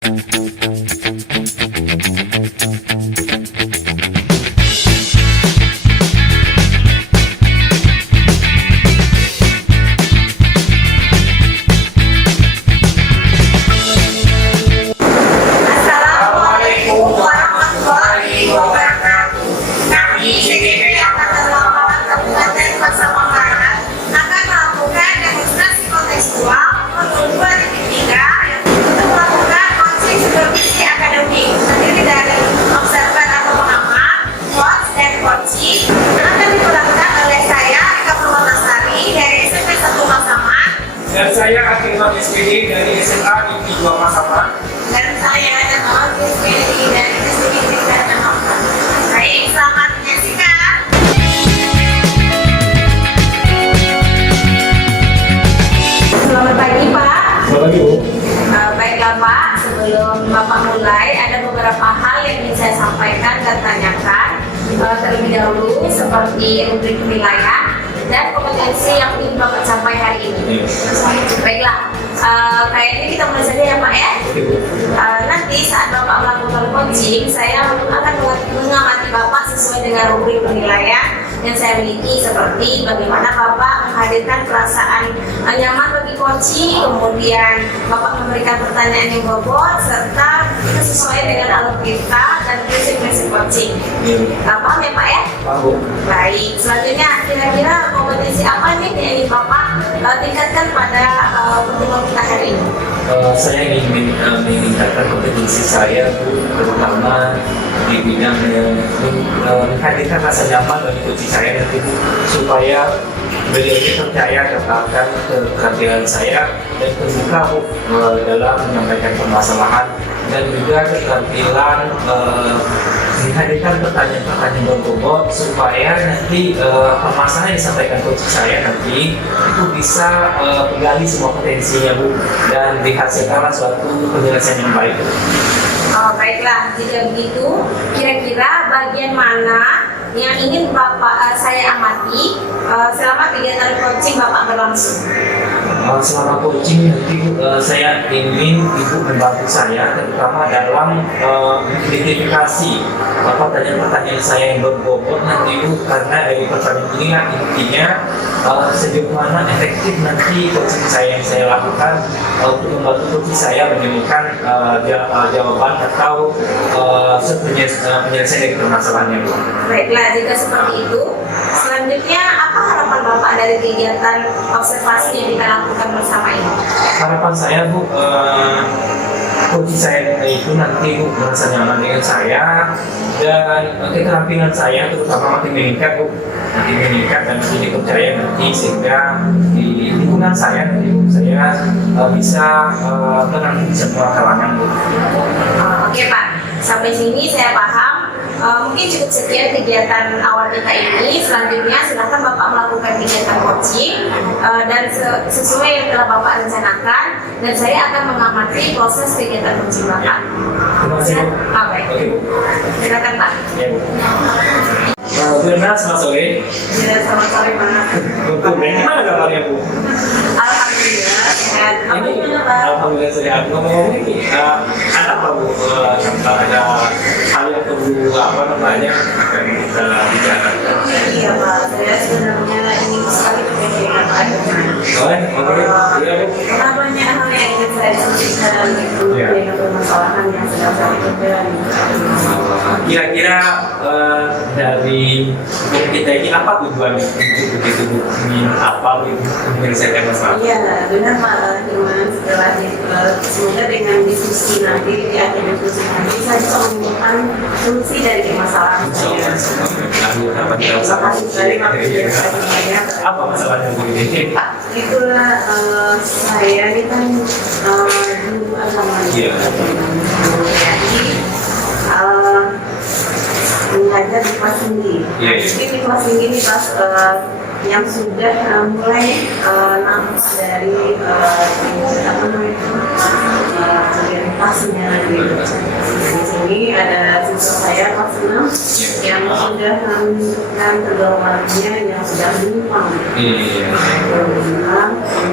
Assalamualaikum warahmatullahi wabarakatuh. Kami CGP Angkatan Laut Kabupaten Pasaman Barat akan melakukan demonstrasi kontekstual modul 2.3 untuk melakukan coaching supervisi akademik terdiri dari observer atau pengamat, coach, dan coaching akan dilakukan oleh saya Rika Purwotasari dari SMP 1 Pasaman Dan saya Akilman SPD dari SMA Negeri 2 Pasaman. dan saya Danau SPD dari SMP Negeri 2. Baik, selamat menyaksikan. Selamat pagi Pak. Selamat pagi Bu. Baiklah Pak, sebelum Bapak mulai ada beberapa hal yang ingin saya sampaikan dan tanyakan terlebih dahulu seperti rubrik penilaian dan kompetensi yang ingin Bapak capai hari ini. Baiklah, kayaknya kita mulai saja ya Pak ya. Nanti saat Bapak melakukan coaching, saya akan mengamati Bapak sesuai dengan rubrik penilaian yang saya miliki, seperti bagaimana Bapak menghadirkan perasaan nyaman bagi coaching, kemudian Bapak memberikan pertanyaan yang bobot, serta sesuai dengan alur kita dan prinsip-prinsip coaching. Paham ya Pak ya? Paham. Baik, selanjutnya kira-kira kompetensi apa nih yang ingin Bapak tingkatkan pada pertemuan kita hari ini? Saya ingin meningkatkan kompetensi saya Bu, terutama di bidang menghadirkan rasa nyaman bagi coach saya nanti Bu, supaya beliau ini percaya akan keterampilan saya dan terbuka Bu dalam menyampaikan permasalahan, dan juga keterampilan menghadirkan pertanyaan-pertanyaan berbobot supaya nanti permasalahan yang disampaikan coach saya nanti itu bisa menggali semua potensinya Bu, dan dihasilkanlah suatu penjelasan yang baik. Baiklah, jika begitu, kira-kira bagian mana yang ingin saya amati selama kegiatan coaching Bapak berlangsung? Selama coaching nanti saya ingin Ibu membantu saya terutama dalam identifikasi pertanyaan-pertanyaan saya yang berbobot nanti Bu, karena dari pertanyaan ini intinya sejauh mana efektif nanti coaching saya yang saya lakukan untuk membantu coaching saya menemukan jawaban atau penyelesaian dari permasalahannya Bu. Baiklah, jika seperti itu, selanjutnya apa harapan Bapak dari kegiatan observasi yang kita lakukan bersama ini? Harapan saya Bu, coach saya itu nanti Bu merasa nyaman dengan saya, dan keterampilan saya terutama makin meningkat Bu, makin meningkat dan makin dipercaya nanti, sehingga di lingkungan saya nanti Bu, saya bisa menangani semua kalangan Bu. Oke Pak, sampai sini saya paham. Mungkin cukup sekian kegiatan awal kita ini. Selanjutnya silahkan Bapak melakukan kegiatan coaching dan sesuai yang telah Bapak rencanakan, dan saya akan mengamati proses kegiatan coaching Bapak. Terima kasih Bu. Baik. Oke Bu. Silakan Pak. Ya Bu. Benar, selamat sore. Ya, selamat sore Pak. Untuk bagaimana kabarnya Bu? Alhamdulillah sehat. Apa Ini gimana Pak? alhamdulillah sehat. Ngomong-ngomong ini ada apa Bu? Ada hal yang perlu akan kita bicarakan. Iya Pak, saya sebenarnya ingin sekali bekerja dengan Pak Adnan. Oke, iya Bu. Karena banyak hal yang ingin saya diskusikan itu Iya. dengan permasalahan yang sedang saya kerjakan. Kira-kira dari grup kita ini apa tujuan untuk begitu Bu? Ingin apa Bu menyelesaikan masalah? Iya, benar Pak Firman. Setelah semoga dengan diskusi nanti di akhir diskusi nanti saya bisa menemukan solusi dari permasalahan saya. Terima kasih sekali Pak. Apa masalahnya Bu ini? Pak, itulah saya ini kan dulu agama. Iya. Jadi belajar di kelas tinggi. Iya, iya. Jadi di kelas tinggi ini pas yang sudah mulai nampak dari apa namanya kemudian tasnya gitu. Di sini ada siswa saya kelas 6 yang sudah menunjukkan pergaulannya yang sudah menyimpang.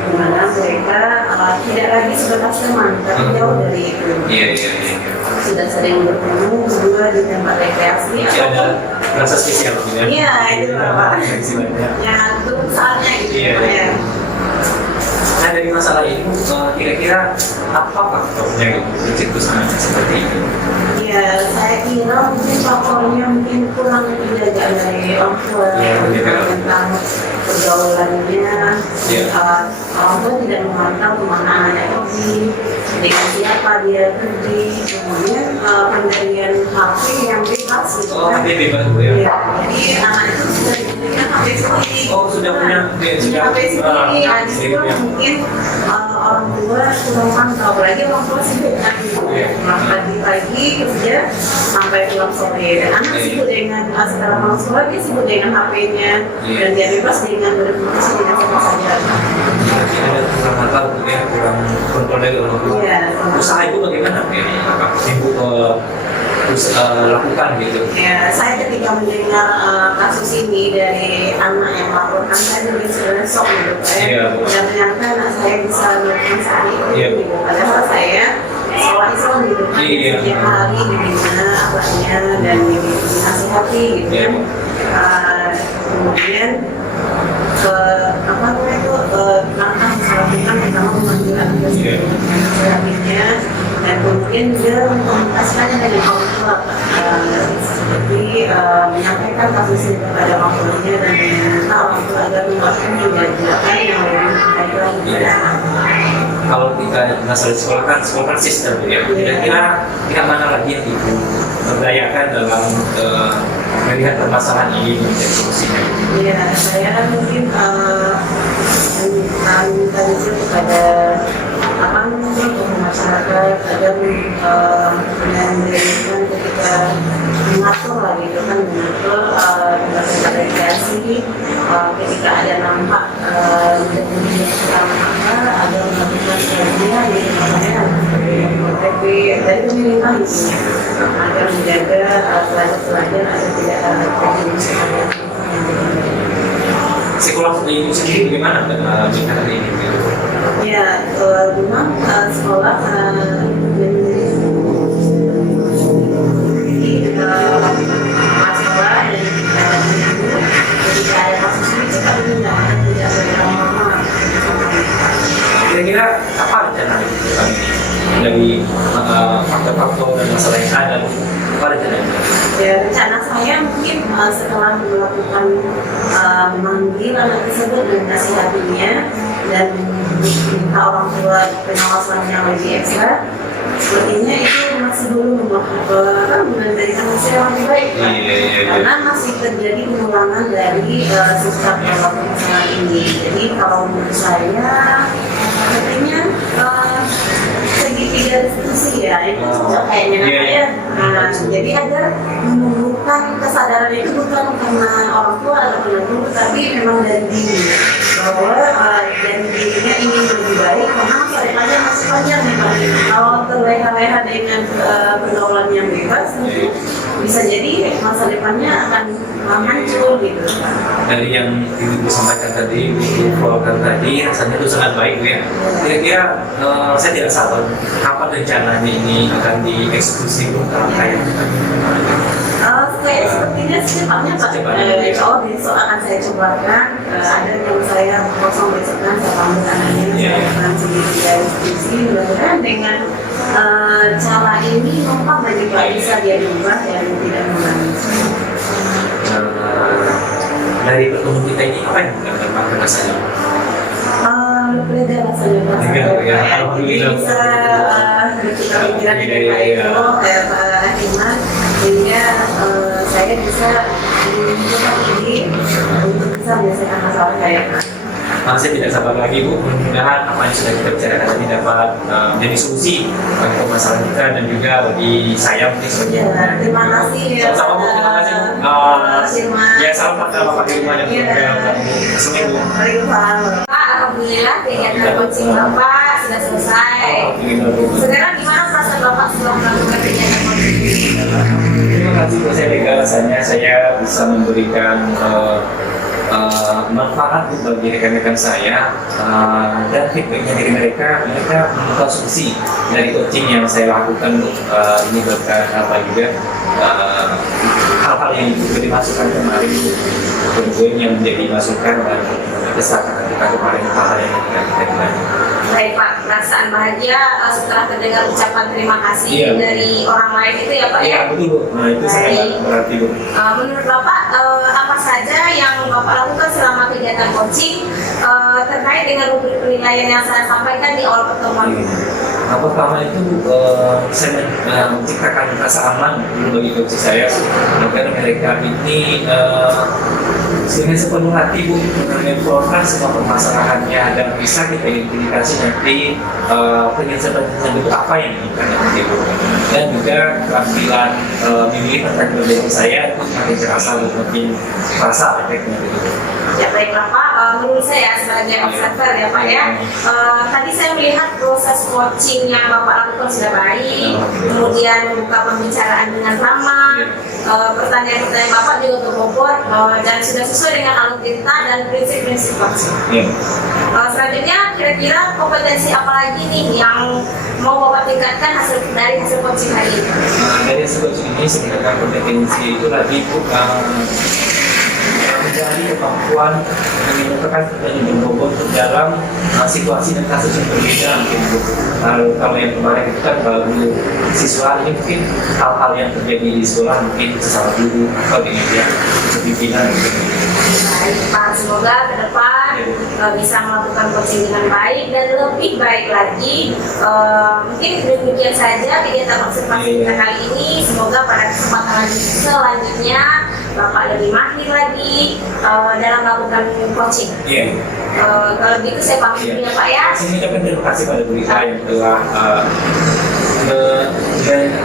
Dimana mereka tidak lagi sebatas teman, tapi jauh dari itu. Sudah sering bertemu berdua di tempat rekreasi. Ada rasa spesial ya? Iya, itu Bapak. Yang itu saatnya gitu. Ya. Nah dari masalah itu kira-kira apa faktornya mencetuskan seperti itu? Ya, saya kira mungkin faktornya mungkin kurang dijaga dari orang tua tentang pergaulannya. Orang tua tidak memantau kemana anaknya pergi, dengan siapa dia pergi, kemudian pemberian HP yang bebas gitu kan. HP bebas ya? Ya, jadi anak itu sudah diberikan HP sendiri. Sudah punya HP sendiri. Itu mungkin orang tua kurang mantau, apalagi orang tua sibuk kan gitu. Pagi-pagi kerja sampai pulang sore, dan anak sibuk dengan setelah pulang sekolah dia sibuk dengan HP-nya dan dia bebas dengan berkomunikasi dengan siapa saja. Ada kurang mantap, kurang kontrol dari orang tua. Usaha itu bagaimana ya? Ibu lakukan gitu? Ya, saya ketika mendengar kasus ini dari anak yang melaporkan, saya jadi sebenarnya shock gitu kan. Dan ternyata anak saya bisa melakukan seperti itu gitu. Padahal saya sekolah Islam gitu kan, setiap hari dibina akhlaknya dan dinasihati gitu kan. Kemudian langkah melakukan pertama pemanggilan terapinya, dan kemudian juga mengkomunikasikannya dengan orang tua, seperti menyampaikan kasus ini kepada orang tuanya dan meminta orang tua agar melakukan tindakan yang lebih baik lagi. Kalau kita masalah sekolah kan sistem ya. Kira-kira pihak mana lagi yang ibu berdayakan dalam melihat permasalahan ini menjadi solusinya? Iya, saya kan mungkin minta kepada masyarakat agar menjadikan ketika mengatur lah gitu kan, mengatur tempat rekreasi ketika ada nampak agar melakukan kajian gitu, makanya dari pemerintah itu agar menjaga pelajar-pelajar agar tidak terjadi. Psikolog ibu sendiri bagaimana dengan ini? Ya, memang sekolah masalah dan ketika ada kasus ini cepat tidak berlama-lama. Kira-kira apa rencana dari faktor-faktor dan masalah yang ada? Apa rencana? Ya, rencana saya mungkin setelah melakukan memanggil anak tersebut dan nasihatinya dan minta orang tua pengawasan yang lebih ekstra, sepertinya itu masih belum memberikan hasil yang lebih baik, karena masih terjadi pengulangan dari sikap dalam masalah ini. Jadi kalau menurut saya sepertinya segitiga institusi ya itu sudah kayaknya ya. Jadi agar menumbuhkan kesadaran itu bukan karena orang tua atau karena guru, tapi memang dari diri, bahwa dan dirinya ingin lebih baik karena masa depannya masih panjang nih Pak. Kalau terleha-leha dengan pergaulan yang bebas, bisa jadi masa depannya akan hancur gitu. Dari yang ibu sampaikan tadi, ibu keluarkan tadi, rasanya itu sangat baik ya. Kira-kira saya tidak sabar kapan rencananya ini akan dieksekusi untuk kayak kayak sepertinya secepatnya Pak. Oh, besok akan saya cobakan. Ada yang saya kosong besok kan saya panggil anaknya, saya akan sendiri dari institusi. Mudah-mudahan dengan cara ini memang bagi Pak bisa dia diubah dan tidak menangis. Dari pertemuan kita ini apa yang menggambarkan rasanya? Beda rasanya Pak. Jadi bisa kita pikiran dengan Pak Eko, Pak Ahimad, sehingga saya bisa mencoba ini untuk bisa menyelesaikan masalah saya. Saya tidak sabar lagi Bu, mudah-mudahan apa yang sudah kita bicarakan tadi dapat menjadi solusi bagi masalah kita dan juga bagi saya mungkin sebagai terima kasih ya. Sama-sama Bu, terima kasih Bu. Ya, salam pada Bapak Irma dan keluarga. Assalamualaikum. Waalaikumsalam. Pak, alhamdulillah kegiatan coaching Bapak sudah selesai. Gimana? Sekarang gimana perasaan Bapak setelah melakukan kegiatan coaching? Terima kasih Bu Selika, rasanya saya bisa memberikan manfaat bagi rekan-rekan saya dan feedbacknya dari mereka mengkonsumsi dari coaching yang saya lakukan. Ini berkat juga hal-hal yang diberi masukan kemarin, kemudian yang menjadi masukan dan kesalahan kita kemarin, hal-hal yang kita lakukan. Baik Pak, perasaan bahagia setelah terdengar ucapan terima kasih Iya. dari orang lain itu ya Pak ya? Iya betul Bu, nah itu sangat berarti Bu. Menurut Bapak, apa saja yang Bapak lakukan selama kegiatan coaching terkait dengan rubrik penilaian yang saya sampaikan di awal pertemuan? Nah, pertama itu saya menciptakan rasa aman dulu bagi coach saya agar mereka ini dengan sepenuh hati Bu mengeksplorkan semua permasalahannya dan bisa kita identifikasi nanti penyelesaian itu apa yang kita nanti Bu. Dan juga keterampilan memilih pertanyaan dari saya itu makin terasa makin terasa efeknya gitu. Ya baiklah Pak, menurut saya sebagai observer ya Pak ya, tadi saya melihat proses coaching yang Bapak lakukan sudah baik, kemudian membuka pembicaraan dengan ramah, pertanyaan-pertanyaan Bapak juga berbobot dan sudah sesuai dengan alur cerita dan prinsip-prinsip coaching. Selanjutnya kira-kira kompetensi apa lagi nih yang mau Bapak tingkatkan dari hasil coaching hari ini? Dari hasil coaching ini sebenarnya kompetensi itu lagi mencari kemampuan menyebabkan pertanyaan berbobot dalam situasi dan kasus yang berbeda mungkin. Kalau yang kemarin itu kan baru siswa, ini mungkin hal-hal yang terjadi di sekolah mungkin sesama guru atau di media kepimpinan gitu. Baik Pak, semoga ke depan bisa melakukan coaching dengan baik dan lebih baik lagi. Mungkin demikian saja kegiatan observasi kita kali ini. Semoga pada kesempatan selanjutnya Bapak lebih mahir lagi dalam melakukan coaching. Iya. Kalau gitu saya pamit dulu ya Pak ya. Saya mengucapkan terima kasih pada Bu Rita yang telah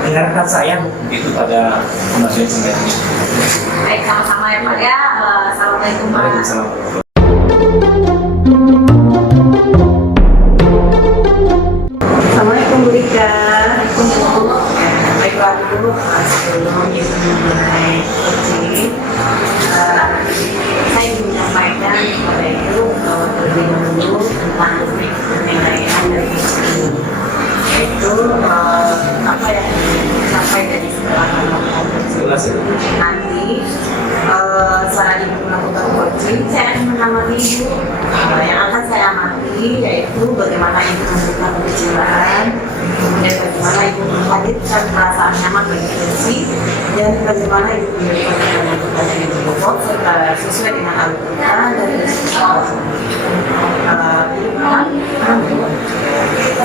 mendengarkan saya begitu pada pembahasan singkat ini. Baik, sama-sama ya Pak ya. Assalamualaikum Pak. Waalaikumsalam. Assalamualaikum Bu Rika. Baiklah Bu, sebelum kita mulai coaching, saya ingin menyampaikan kepada Ibu terlebih dahulu tentang penilaian dari coaching. Yaitu apa yang dicapai dari setelah melakukan coaching. Nanti setelah Ibu melakukan coaching, saya akan mengamati Ibu. Yang akan saya amati yaitu bagaimana Ibu membuka pembicaraan, kemudian bagaimana Ibu menghadirkan perasaan nyaman bagi coaching, dan bagaimana Ibu memberikan pertanyaan yang berbobot serta sesuai dengan alur cerita dari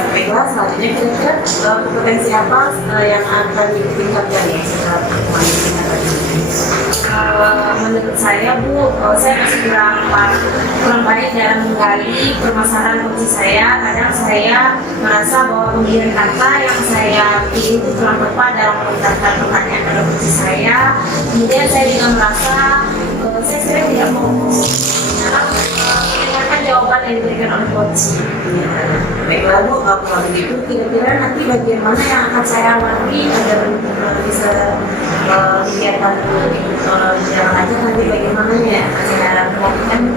baiklah, selanjutnya kira-kira kompetensi apa yang akan ditingkatkan ya setelah pertemuan ini? Menurut saya Bu, saya masih kurang baik dalam menggali permasalahan coaching saya. Kadang saya merasa bahwa pemilihan kata yang saya pilih itu kurang tepat dalam melontarkan pertanyaan pada coaching saya. Kemudian saya juga merasa saya sering tidak mau mendengarkan jawaban yang diberikan oleh coaching. Baiklah Bu, kalau begitu kira-kira nanti bagian mana yang akan saya amati agar bisa kegiatan jalan aja nanti bagaimana ya saya lakukan?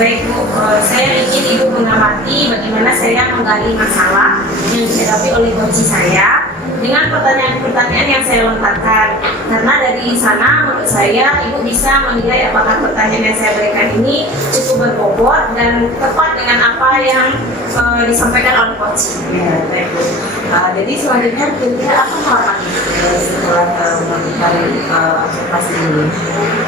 Baik Bu, saya ingin Ibu mengamati bagaimana saya menggali masalah yang dihadapi oleh coaching saya dengan pertanyaan-pertanyaan yang saya lontarkan. Karena dari sana menurut saya Ibu bisa menilai apakah pertanyaan yang saya berikan ini cukup berbobot dan tepat dengan apa yang disampaikan oleh coaching. Ya, baik Bu. Jadi selanjutnya kira-kira apa harapan setelah melakukan observasi ini?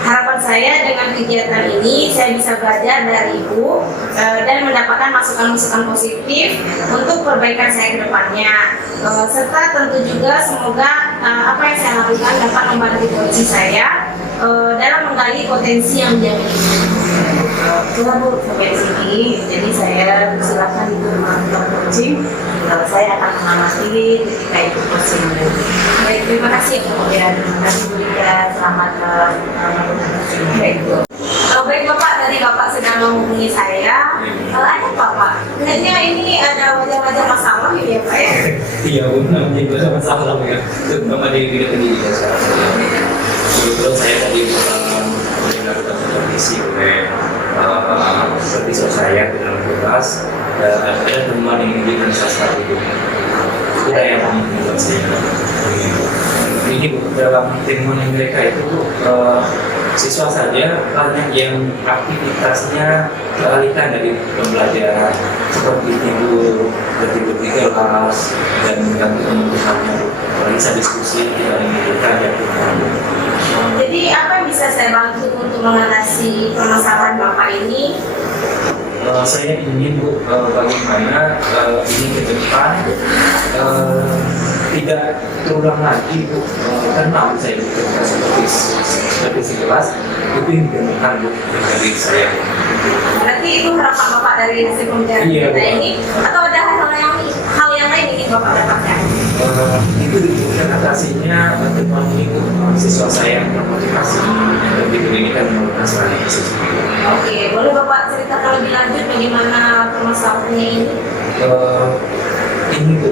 Harapan saya dengan kegiatan ini saya bisa belajar dari Ibu dan mendapatkan masukan-masukan positif untuk perbaikan saya ke depannya. Serta tentu juga semoga apa yang saya lakukan dapat membantu coaching saya dalam menggali potensi yang menjadi Sudah Bu, sampai di sini. Jadi saya silakan Ibu melakukan coaching. Saya akan mengamati ketika ikut coaching. baik. Terima kasih Bu. Ya, terima kasih Bu Rika. Selamat melakukan coaching. Baik Bu. Baik Bapak, tadi Bapak sedang menghubungi saya. Ada Bapak, kayaknya ini ada wajah-wajah masalah ini ya Pak ya? Iya benar, itu masalah ya. Terutama di bidang pendidikan sekarang. Kebetulan saya tadi mendengar kondisi oleh supervisor saya di dalam kelas, ada teman yang di sastra itu. Itu yang membuat saya. Ini dalam temuan mereka itu siswa saja banyak yang aktivitasnya teralihkan dari pembelajaran seperti tidur di kelas dan mengganggu teman-temannya. Apalagi saat diskusi kita menunjukkan ya. Jadi apa yang bisa saya bantu untuk mengatasi permasalahan Bapak ini? Saya ingin Bu, bagaimana ini ke depan tidak terulang lagi Bu, karena saya ketika seperti kelas itu yang ditemukan Bu dari saya. Berarti itu harapan Bapak dari hasil pembelajaran Iya, kita Bu. ini, atau ada hal yang lain ingin Bapak dapatkan? Itu diberikan atasinya teman itu siswa saya yang termotivasi dan diberikan masalah siswa. Oke, boleh Bapak ceritakan lebih lanjut bagaimana permasalahannya ini? Ini Bu,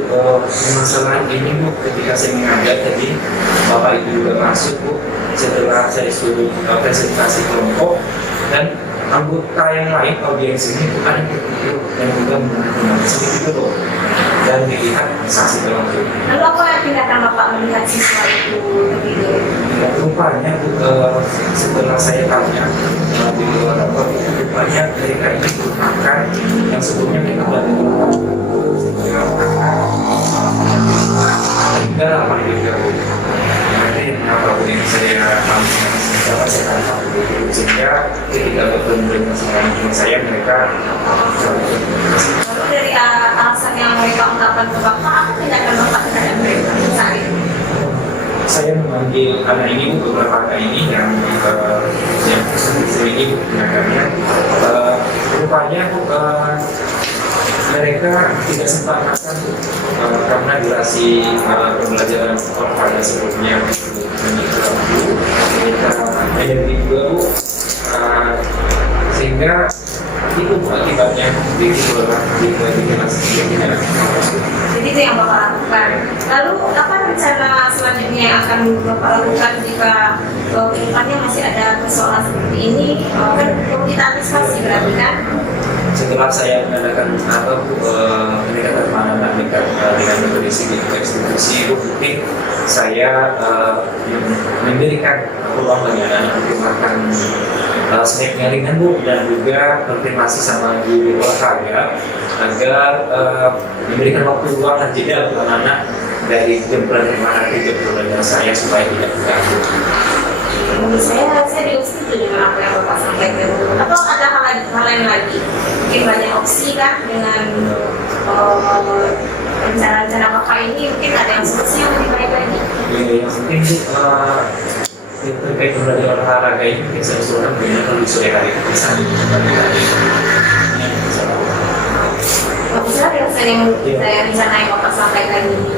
permasalahan ini Bu, ketika saya mengajar tadi Bapak itu juga masuk Bu, setelah saya suruh presentasi kelompok dan anggota yang lain audiens ini bukan yang tertidur dan juga menggunakan sedikit itu dan melihat saksi berlangsung. Lalu apa yang tindakan Bapak melihat siswa itu tertidur? Rupanya Bu, setelah saya tanya di luar rupanya mereka ini merupakan yang sebelumnya mereka belajar tinggal apa juga Bu. Nanti apa Bu yang saya sehingga ketika bertemu dengan saya mereka Lalu dari alasan yang mereka ungkapkan ke Bapak, apa tindakan Bapak terhadap mereka saat itu? saya memanggil anak ini Bu, beberapa anak ini yang sering ibu tindakannya rupanya Bu, mereka tidak sempat makan Bu, karena durasi pembelajaran pada sebelumnya kita hanya juga Bu, sehingga itu Bu, akibatnya di kelas sebelumnya. Jadi itu yang Bapak lakukan. Lalu apa rencana selanjutnya yang akan Bapak lakukan jika kedepannya masih ada persoalan seperti ini? Kan perlu kita antisipasi berarti kan? Setelah saya mengadakan pendekatan penanganan dengan kondisi di institusi Bu, mungkin saya memberikan peluang bagi anak-anak untuk makan snack yang ringan Bu, dan juga konfirmasi sama guru olahraga agar memberikan waktu luang dan jeda untuk anak-anak dari jam pelajaran ke jam pelajaran saya supaya tidak terganggu. Menurut saya juga setuju dengan apa yang Bapak sampaikan. Atau ada hal lain lagi? Mungkin banyak opsi kan dengan rencana-rencana Bapak ini, mungkin ada yang solusi yang lebih baik lagi. Yang penting Bu, yang terkait pembelajaran olahraga ini mungkin saya usulkan bagaimana di sore hari bisa Baguslah dengan saya rencana yang Bapak sampaikan ini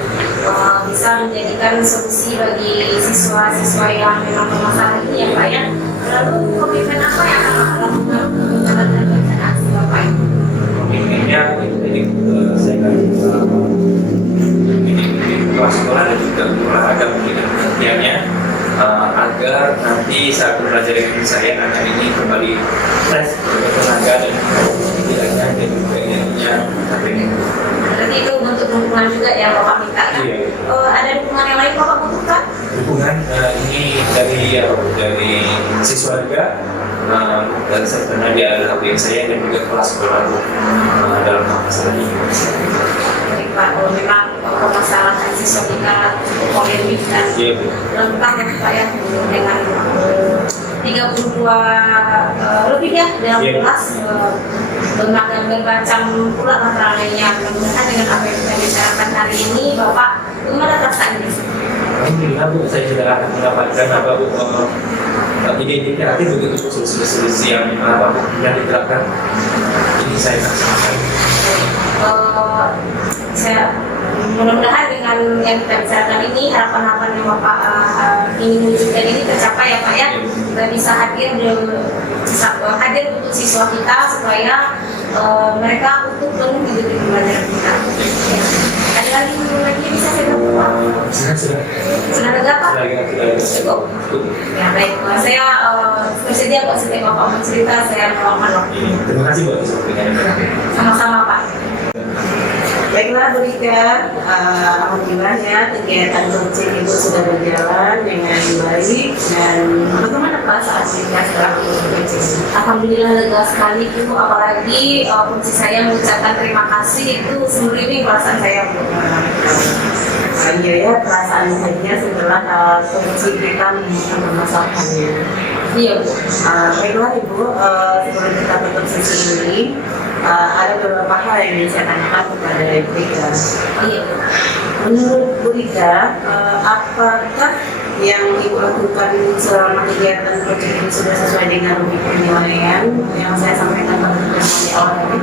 bisa menjadikan solusi bagi siswa-siswa yang memang bermasalah ini ya Pak ya. Lalu komitmen apa yang akan Bapak lakukan dalam rencana aksi Bapak ini? komitmennya jadi saya akan kelas sekolah dan juga olahraga memberikan perhatiannya agar nanti saat belajar dengan saya anak ini kembali fresh, bertenaga dan tidaknya dan juga energinya ini. Berarti itu bentuk dukungan juga yang Bapak minta kan? Iya. Ada dukungan yang lain Bapak butuhkan? Dukungan ini dari siswa juga dan karena dia adalah yang saya dan juga kelas sekolah dalam masalah ini. Baik Pak, kalau memang permasalahan siswa kita cukup polemik dan Iya Bu. lengkap ya Pak ya dengan 32 lebih ya dalam Iya. kelas bermacam pula latarnya. Mudah-mudahan dengan apa yang kita bicarakan hari ini Bapak gimana perasaannya? Alhamdulillah Bu, saya sudah mendapatkan apa Bu ide-ide kreatif begitu Bu, solusi-solusi yang apa Bu yang diterapkan. Ini saya laksanakan. Saya mudah-mudahan dengan dengan yang kita bicarakan ini, harapan-harapan yang Bapak ingin wujudkan ini tercapai ya Pak ya. Kita bisa hadir untuk siswa kita supaya mereka untuk penuh di pembelajaran kita. Ada lagi yang bisa saya bantu Pak? Sudah ada Pak? Cukup. Ya baik, saya bersedia kok setiap Bapak mau cerita, saya meluangkan waktu. Terima kasih buat diskusinya. Sama-sama Pak. Baiklah Bu Rika, alhamdulillah ya kegiatan coaching Ibu sudah berjalan dengan baik. Dan bagaimana perasaan Rika setelah coaching? Alhamdulillah lega sekali Bu, apalagi kunci saya mengucapkan terima kasih itu semeriwing perasaan saya Bu. Iya ya, perasaan bahagia setelah coaching kita menemukan permasalahannya. Iya Bu. Baiklah Ibu, sebelum kita tutup sesi ini, ada beberapa hal yang ingin saya tanyakan kepada Ibu Rika. Iya Bu. Menurut Bu Rika, apakah yang Ibu lakukan selama kegiatan coaching ini sudah sesuai dengan rubrik penilaian yang saya sampaikan pada pertemuan di awal tadi?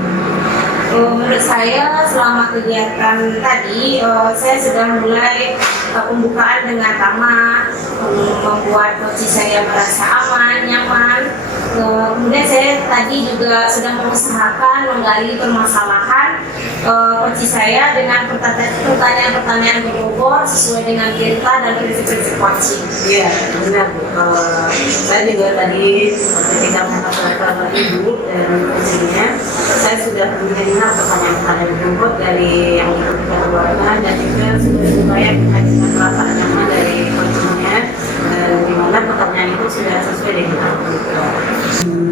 Menurut saya selama kegiatan tadi saya sudah mulai pembukaan dengan ramah, membuat coach saya merasa aman, nyaman. Kemudian saya tadi juga sudah mengusahakan menggali permasalahan coach saya dengan pertanyaan-pertanyaan berbobot sesuai dengan kita dan prinsip-prinsip coaching. Iya, benar Bu. Saya juga tadi ketika mengatakan Ibu dan coachingnya, saya sudah mendengar pertanyaan-pertanyaan berbobot dari yang kita keluarkan dan juga sudah supaya kita bisa perasaan nyaman dari coachingnya, dan di mana pertanyaan itu sudah sesuai dengan apa kita.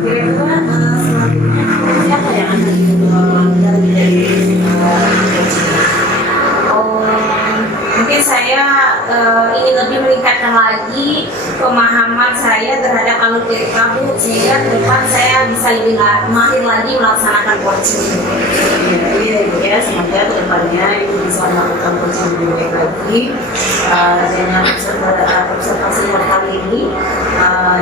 Kira-kira selanjutnya siapa yang akan menjadi coaching? Mungkin saya ingin lebih meningkatkan lagi pemahaman saya terhadap alur TK Bu, sehingga ke depan saya bisa lebih mahir lagi melaksanakan coaching. Iya, ya, semoga kedepannya Ibu bisa melakukan coaching lebih baik lagi. Dengan observasi yang kali ini,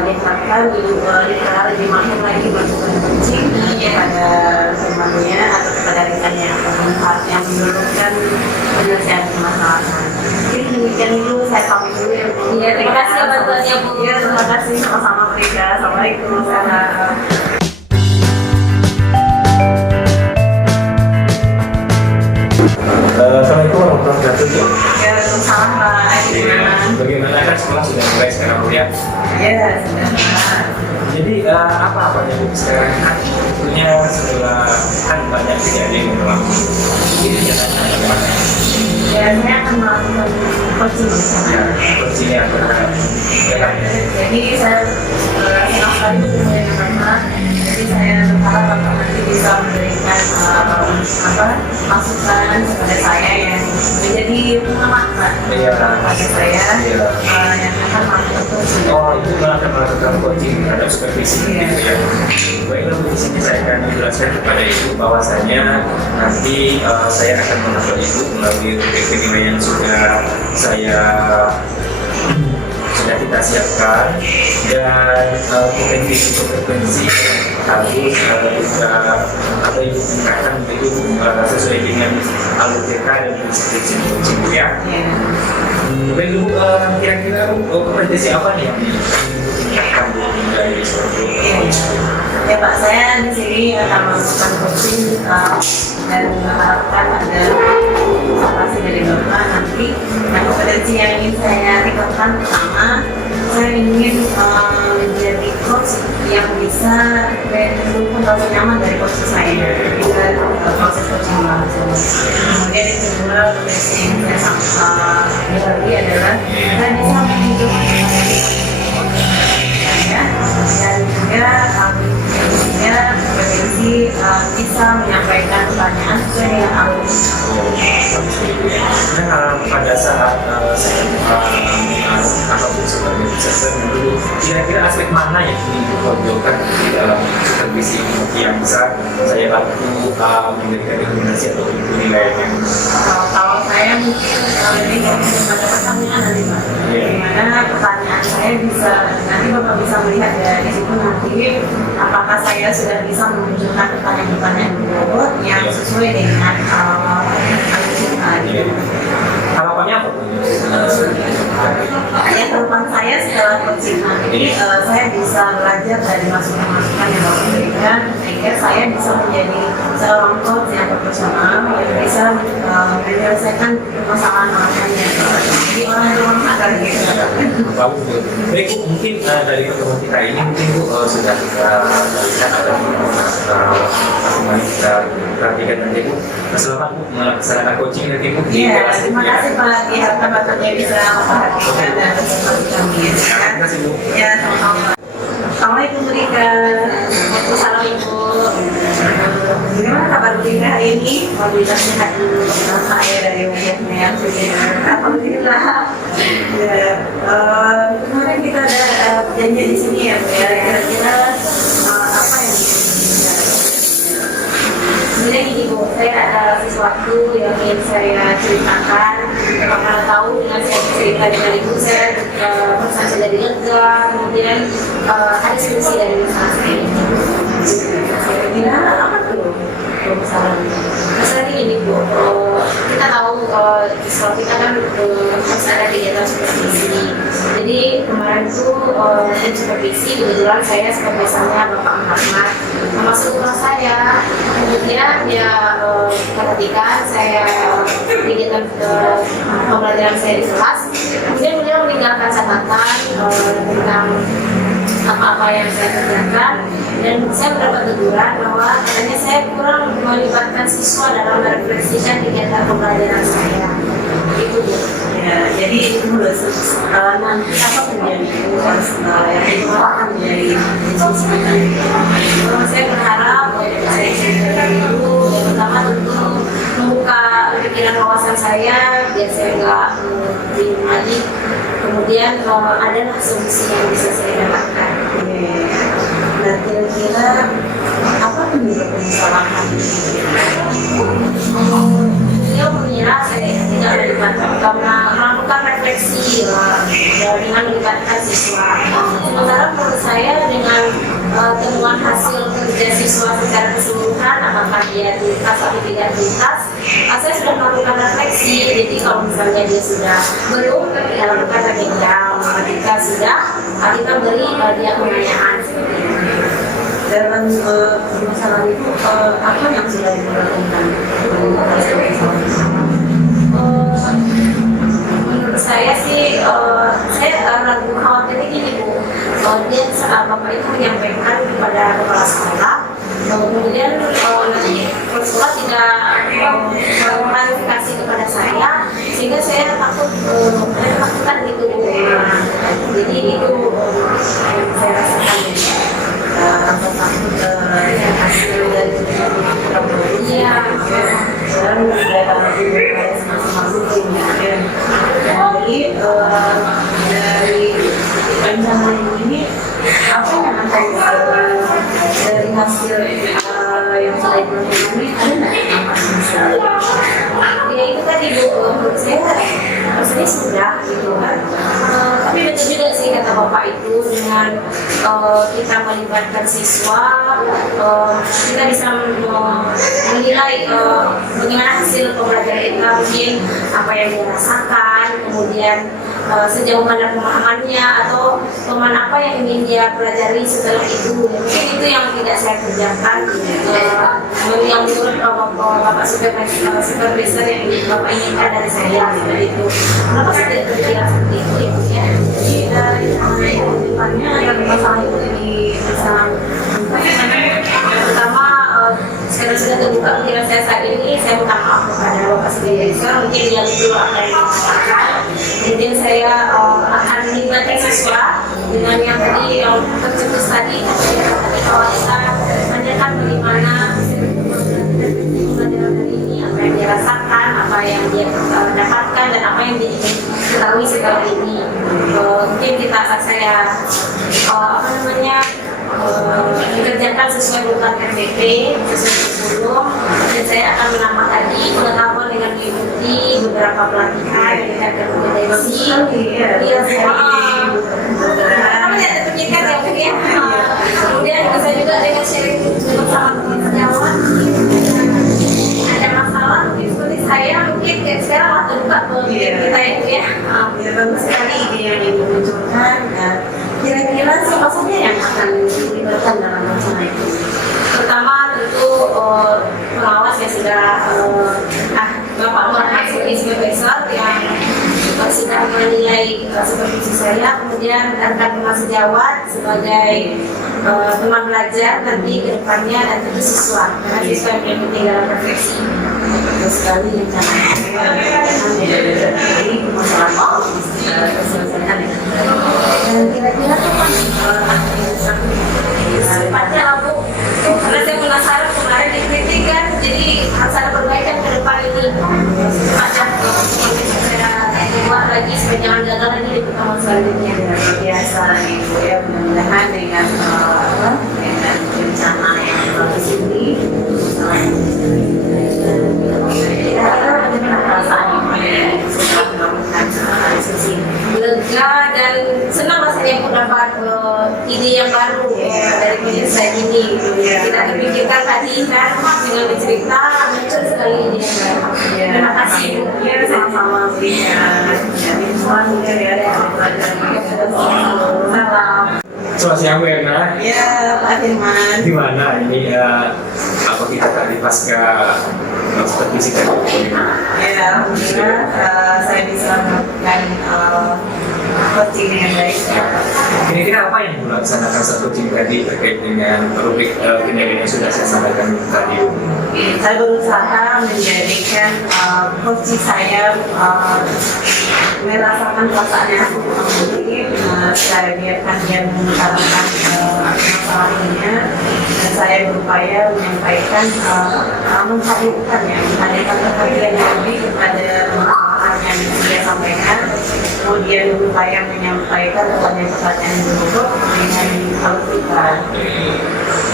diharapkan Ibu Rika lebih mahir lagi melakukan coaching kepada temannya atau kepada rekannya yang memerlukan penyelesaian permasalahan. Jadi demikian dulu, saya pamit dulu ya Bu. Iya, terima kasih ya bantuannya Bu. Iya, terima kasih sama-sama Bu Rika. Assalamualaikum. Assalamualaikum warahmatullahi wabarakatuh. Ya, Waalaikumsalam Pak. Gimana? Bagaimana kan sekolah sudah mulai sekarang Bu ya? Ya, sudah Pak. Jadi apa-apanya Bu sekarang kan tentunya setelah kan banyak kejadian yang berlaku. Jadi rencananya bagaimana? Ya, saya akan melakukan coaching di sana. Coaching yang berharap. Jadi saya senang sekali bertemu dengan Bapak. Jadi saya berharap Bapak nanti bisa memberikan masukan kepada saya yang menjadi pengamat Pak. Iya. Kepada saya Iya. yang akan melakukan coaching. Oh, itu akan melakukan coaching terhadap supervisi gitu ya. Baiklah Bu, di sini saya akan menjelaskan kepada Ibu bahwasanya nanti saya akan mengatur Ibu melalui rubrik penilaian yang sudah kita siapkan, dan kompetensi harus juga apa Ibu tingkatkan itu sesuai dengan alur TK dan prinsip-prinsip coaching Bu ya. Baik Bu, kira-kira Bu kompetensi apa nih yang ditingkatkan Bu dari suatu coaching? Ya Pak, saya di sini akan melakukan coaching dan mengharapkan ada observasi dari Bapak nanti. Nah, kompetensi yang ingin saya tingkatkan pertama, saya ingin menjadi coach yang bisa mendukung rasa nyaman dari coach saya juga proses coaching langsung. Kemudian yang kedua, kompetensi yang saya lagi adalah saya bisa menghidupkan dan juga potensi bisa menyampaikan pertanyaan sesuai dengan alur. Nah, pada saat saya ataupun sebagai peserta dulu, kira-kira aspek mana yang ingin ditonjolkan di dalam supervisi yang besar saya bantu memberikan rekomendasi atau penilaian? Kalau saya mungkin lebih pada pertanyaan nanti Pak. Dimana pertanyaan saya bisa nanti Bapak bisa melihat dari situ nanti apakah saya sudah bisa menunjukkan pertanyaan-pertanyaan berbobot yang sesuai dengan alur kita. harapannya apa? Ya, harapan saya setelah coachingan ini saya bisa belajar dari masukan-masukan yang Bapak berikan sehingga saya bisa menjadi seorang coach yang profesional yang bisa menyelesaikan permasalahan-permasalahannya. Jadi orang yang agar gitu. Bagus Bu. Baik Bu, mungkin dari pertemuan kita ini mungkin Bu sudah kita lihat ada kita perhatikan nanti Bu. Selamat Bu melaksanakan coaching nanti Bu. Iya, terima kasih Pak. Harap-harapnya bisa memperhatikan dan seperti kami. Terima kasih Bu. Ya, sama-sama. Assalamualaikum Bu Rika. Waalaikumsalam Ibu. Gimana kabar Bu Rika hari ini? Alhamdulillah sehat dulu. Saya dari Vietnam. Alhamdulillah. Ya, kemarin kita ada janji di sini ya Bu ya. Kira-kira apa yang Sebenarnya gini Bu, saya ada sesuatu yang ingin saya ceritakan. Karena tahu dengan saya cerita dengan Ibu, saya merasa jadi lega. Kemudian ada solusi dari masalah saya ini. kira-kira apa tuh masalahnya? Masalahnya ini Bu, kita tahu kalau kita kan harus ada kegiatan supervisi. Jadi kemarin tuh tim supervisi kebetulan saya supervisornya Bapak Muhammad masuk kelas saya, kemudian dia perhatikan saya kegiatan pembelajaran saya di kelas, kemudian beliau meninggalkan catatan tentang apa-apa yang saya kerjakan, dan saya mendapat teguran bahwa katanya saya kurang melibatkan siswa dalam merefleksikan kegiatan pembelajaran saya. Itu Bu. Ya, jadi itu nanti apa menjadi yang itu akan menjadi diskusi kita. Saya berharap saya itu yang pertama tentu membuka pikiran wawasan saya biar saya nggak bingung lagi. Kemudian adalah solusi yang bisa saya dapatkan. Nah, kira-kira apa penyebab permasalahan Beliau mengira saya tidak melibatkan karena melakukan refleksi dengan melibatkan siswa. Sementara menurut saya dengan temuan hasil kerja siswa secara keseluruhan, apakah dia tuntas atau tidak tuntas, saya sudah melakukan refleksi. Jadi kalau misalnya dia sudah belum, kita lakukan remedial. Ketika sudah, kita beri dia pengayaan seperti itu. dalam permasalahan itu apa yang sudah dilakukan? Menurut saya sih, saya ragu khawatir ini Bu. Dia Bapak itu menyampaikan kepada kepala sekolah, kemudian nanti kepala sekolah tidak mengklarifikasi kepada saya, sehingga saya takut ketakutan gitu. Jadi itu yang saya rasakan. Apa takut hasil dari Iya. dan dari masing-masing tim. Jadi dari rencana ini apa yang akan dari hasil yang sudah dilakukan ini ada nggak yang akan bisa? Ya itu tadi Bu, menurut saya maksudnya sudah gitu kan. Tapi betul juga sih kata Bapak itu, dengan kita melibatkan siswa, kita bisa menilai bagaimana hasil pembelajaran kita, mungkin apa yang dia rasakan, kemudian sejauh mana pemahamannya atau pemahaman apa yang ingin dia pelajari setelah itu. Mungkin itu yang tidak saya kerjakan, yang menurut Bapak supervisor yang Bapak inginkan dari saya seperti itu. Kenapa saya tidak terkira seperti itu Ibu ya? Jadi depannya agar masalah itu bisa Pertama, sekarang sudah terbuka pikiran saya saat ini, saya minta maaf kepada Bapak supervisor, mungkin dia itu apa yang dikatakan. Kemudian saya akan melibatkan siswa dengan yang tadi yang tercetus tadi, bahwa kita menanyakan bagaimana pembelajaran hari ini, apa yang dia rasakan, apa yang dia dapatkan, dan apa yang dia ingin ketahui setelah ini. Mungkin saya dikerjakan sesuai urutan RDP, sesuai kurikulum, dan saya akan menambah tadi pengetahuan dengan mengikuti beberapa pelatihan yang dikatakan kompetensi. Iya, kami ada penyikat ya Bu ya. Kemudian bisa juga dengan sharing bersama teman sejawat. Ada masalah mungkin seperti saya, mungkin sekarang waktu buka Ya, bagus sekali ide yang Ibu munculkan. Dan kira-kira siapa saja yang akan dilibatkan dalam rencana itu? Pertama tentu pengawas yang sudah Bapak Muhammad Supervisor yang sudah menilai supervisi saya, kemudian rekan teman sejawat sebagai teman belajar nanti ke depannya, dan tentu siswa karena siswa yang mengikuti dalam refleksi. Betul sekali rencananya. Jadi masalah diselesaikan dengan baik. Dan kira-kira kapan Secepatnya lah Bu, karena saya penasaran kemarin dikritik kan, jadi harus ada perbaikan ke depan ini. Secepatnya seperti saya buat lagi supaya jangan gagal lagi di pertemuan selanjutnya. luar biasa Ibu ya, mudah-mudahan dengan dengan rencana yang bagus ini kita bagaimana perasaan Ibu setelah melakukan sesi ini? Lega dan senang rasanya mendapat ide yang baru dari majelis saya ini. Tidak terpikirkan tadi kan, dengan bercerita muncul sekali ide yang baru. Terima kasih Bu. Ya, sama-sama jadi selalu ya salam. Selamat siang Bu Erna. Ya, Pak Firman. Gimana ini apa kita tadi pasca supervisi tadi? Ya, alhamdulillah saya bisa melakukan coaching dengan baik. Kira-kira apa yang dilaksanakan saat coaching tadi terkait dengan rubrik penilaian yang sudah saya sampaikan tadi? Saya berusaha menjadikan coaching saya merasakan perasaan yang aku memiliki. Saya biarkan dia mengutarakan masalahnya, dan saya berupaya menyampaikan menghadirkan perhatian yang lebih kepada masalah yang dia sampaikan, kemudian berupaya menyampaikan pertanyaan-pertanyaan yang berbobot dengan halus kita.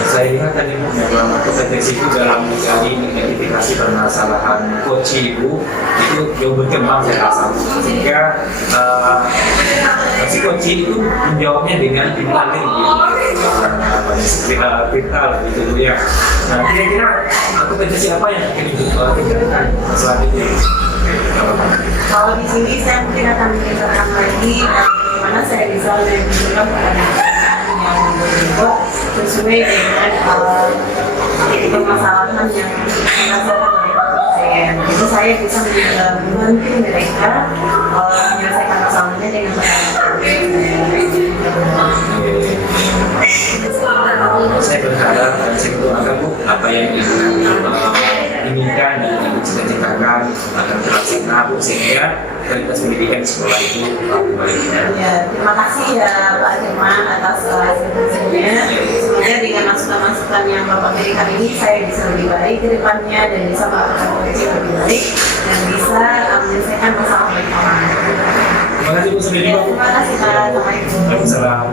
Saya lihat tadi memang kompetensi itu dalam menjadi mengidentifikasi permasalahan coach Ibu itu jauh berkembang saya rasa, sehingga si coach itu menjawabnya dengan timbangan vital gitu ya. Nah, kira-kira kompetensi apa yang akan Ibu tingkatkan selanjutnya? Kalau di sini saya mungkin akan mengingatkan lagi bagaimana saya bisa menunjukkan pertanyaan yang berbobot sesuai dengan permasalahan yang dirasakan oleh pasien. Jadi saya bisa membantu mereka menyelesaikan masalahnya dengan Saya berharap dan saya berdoakan Bu, apa yang Ibu inginkan dan Ibu cita-citakan akan terlaksana Bu, sehingga kualitas pendidikan di sekolah itu kembali. Ya, terima kasih ya Pak Firman atas sebelumnya. Semoga dengan masukan-masukan yang Bapak berikan ini saya bisa lebih baik ke depannya dan bisa melakukan koreksi lebih baik dan bisa menyelesaikan masalah bersama. Terima kasih Bu, sampai jumpa Bu. Terima kasih Pak. Assalamualaikum. Waalaikumsalam.